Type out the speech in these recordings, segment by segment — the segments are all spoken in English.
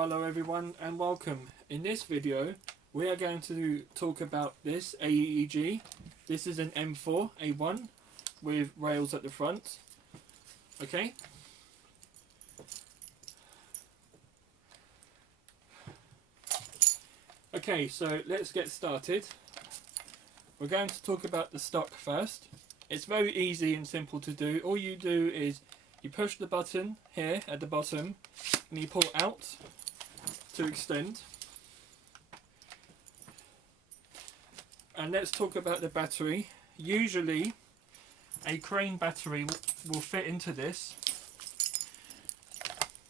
Hello everyone and welcome. In this video we are going to talk about this AEG. This is an M4A1 with rails at the front. Okay. Okay, so let's get started. We're going to talk about the stock first. It's very easy and simple to do. All you do is you push the button here at the bottom and you pull out to extend. And let's talk about the battery. Usually a crane battery will fit into this.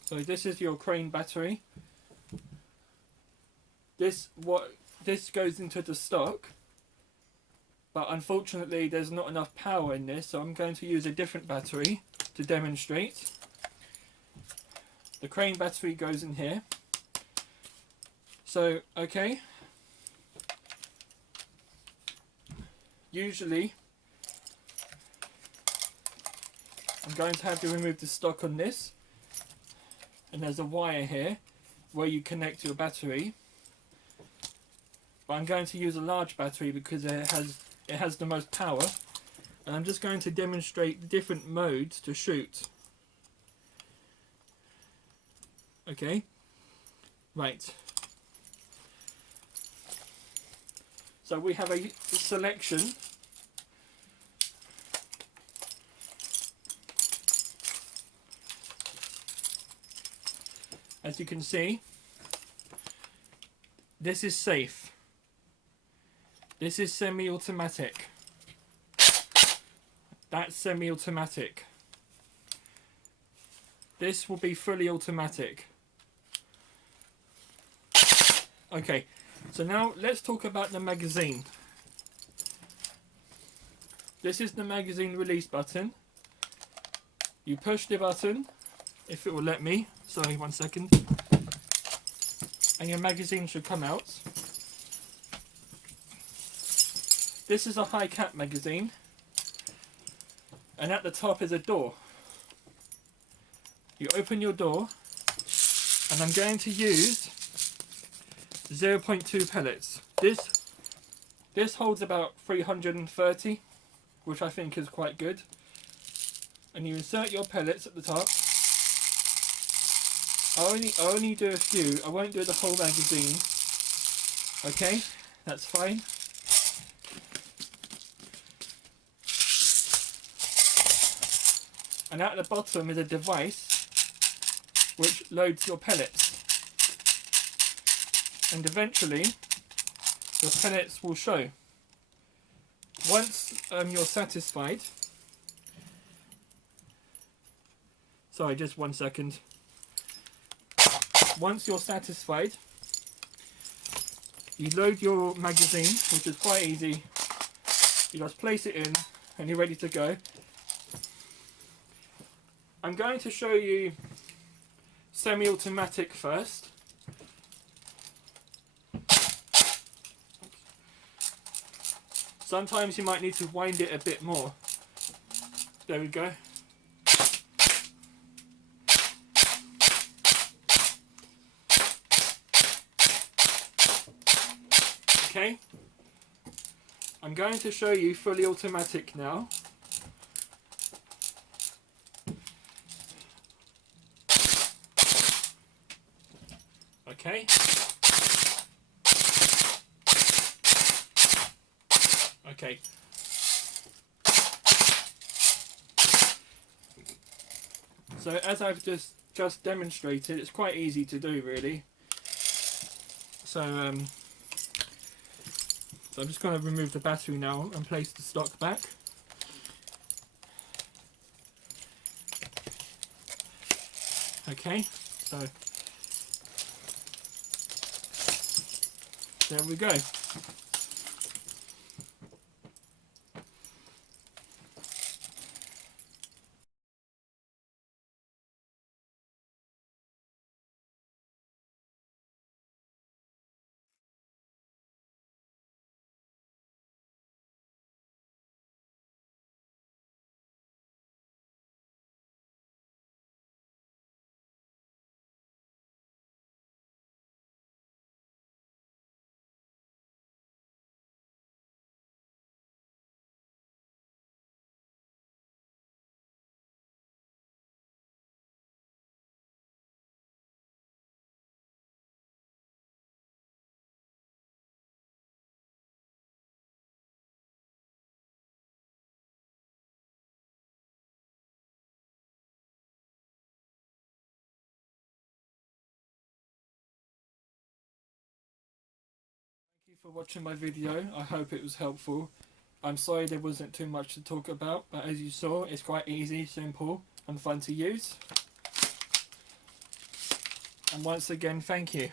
So this is your crane battery. This goes into the stock, but unfortunately there's not enough power in this, so I'm going to use a different battery to demonstrate. The crane battery goes in here. So okay, usually I'm going to have to remove the stock on this, and there's a wire here where you connect your battery, but I'm going to use a large battery because it has the most power, and I'm just going to demonstrate the different modes to shoot. Okay, right. So we have a selection. As you can see, this is safe. This is semi-automatic. That's semi-automatic. This will be fully automatic. Okay, so now let's talk about the magazine. This is the magazine release button. You push the button, if it will let me. Sorry, 1 second. And your magazine should come out. This is a high cap magazine, and at the top is a door. You open your door, and I'm going to use 0.2 pellets. This holds about 330, which I think is quite good. And you insert your pellets at the top. I only do a few. I won't do the whole magazine. Okay, that's fine. And at the bottom is a device which loads your pellets. And eventually your pellets will show. Once you're satisfied, sorry, just 1 second. Once you're satisfied, you load your magazine, which is quite easy. You just place it in and you're ready to go. I'm going to show you semi-automatic first. Sometimes you might need to wind it a bit more. There we go. Okay. I'm going to show you fully automatic now. Okay. Okay. So as I've just demonstrated, it's quite easy to do really. So I'm just going to remove the battery now and place the stock back. Okay, so there we go. for watching my video. I hope it was helpful. I'm sorry there wasn't too much to talk about, but as you saw, it's quite easy, simple and fun to use. And once again, thank you.